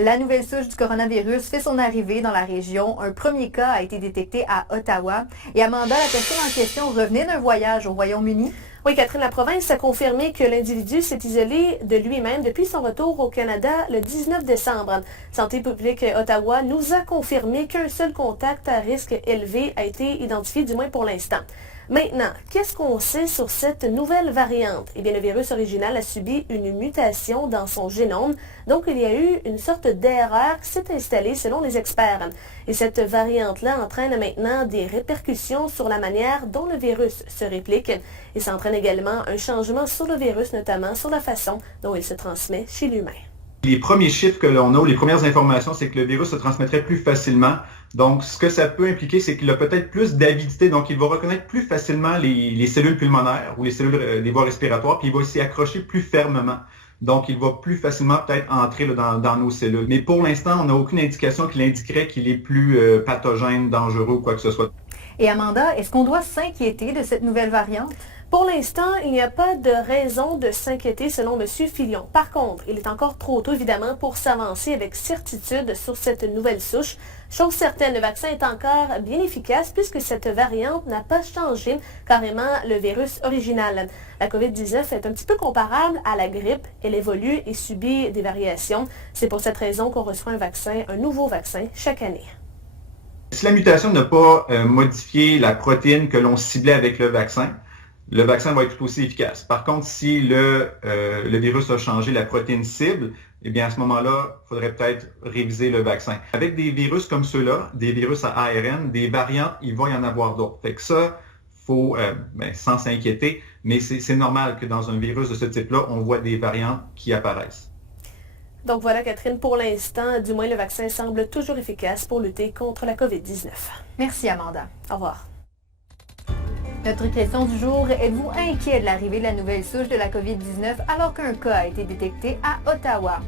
La nouvelle souche du coronavirus fait son arrivée dans la région. Un premier cas a été détecté à Ottawa. Et Amanda, la personne en question revenait d'un voyage au Royaume-Uni. Oui, Catherine, la province a confirmé que l'individu s'est isolé de lui-même depuis son retour au Canada le 19 décembre. Santé publique Ottawa nous a confirmé qu'un seul contact à risque élevé a été identifié, du moins pour l'instant. Maintenant, qu'est-ce qu'on sait sur cette nouvelle variante? Eh bien, le virus original a subi une mutation dans son génome, donc il y a eu une sorte d'erreur qui s'est installée selon les experts. Et cette variante-là entraîne maintenant des répercussions sur la manière dont le virus se réplique, et ça entraîne également un changement sur le virus, notamment sur la façon dont il se transmet chez l'humain. Les premiers chiffres que l'on a, les premières informations, c'est que le virus se transmettrait plus facilement. Donc, ce que ça peut impliquer, c'est qu'il a peut-être plus d'avidité. Donc, il va reconnaître plus facilement les cellules pulmonaires ou les cellules des voies respiratoires, puis il va s'y accrocher plus fermement. Donc, il va plus facilement peut-être entrer dans nos cellules. Mais pour l'instant, on n'a aucune indication qui l'indiquerait qu'il est plus pathogène, dangereux ou quoi que ce soit. Et Amanda, est-ce qu'on doit s'inquiéter de cette nouvelle variante? Pour l'instant, il n'y a pas de raison de s'inquiéter selon M. Filion. Par contre, il est encore trop tôt, évidemment, pour s'avancer avec certitude sur cette nouvelle souche. Chose certaine, le vaccin est encore bien efficace puisque cette variante n'a pas changé carrément le virus original. La COVID-19 est un petit peu comparable à la grippe. Elle évolue et subit des variations. C'est pour cette raison qu'on reçoit un nouveau vaccin chaque année. Si la mutation n'a pas modifié la protéine que l'on ciblait avec le vaccin va être tout aussi efficace. Par contre, si le virus a changé la protéine cible, eh bien à ce moment-là, il faudrait peut-être réviser le vaccin. Avec des virus comme ceux-là, des virus à ARN, des variantes, il va y en avoir d'autres. Fait que ça, faut sans s'inquiéter, mais c'est normal que dans un virus de ce type-là, on voit des variantes qui apparaissent. Donc voilà, Catherine, pour l'instant, du moins le vaccin semble toujours efficace pour lutter contre la COVID-19. Merci, Amanda. Au revoir. Notre question du jour, êtes-vous inquiet de l'arrivée de la nouvelle souche de la COVID-19 alors qu'un cas a été détecté à Ottawa?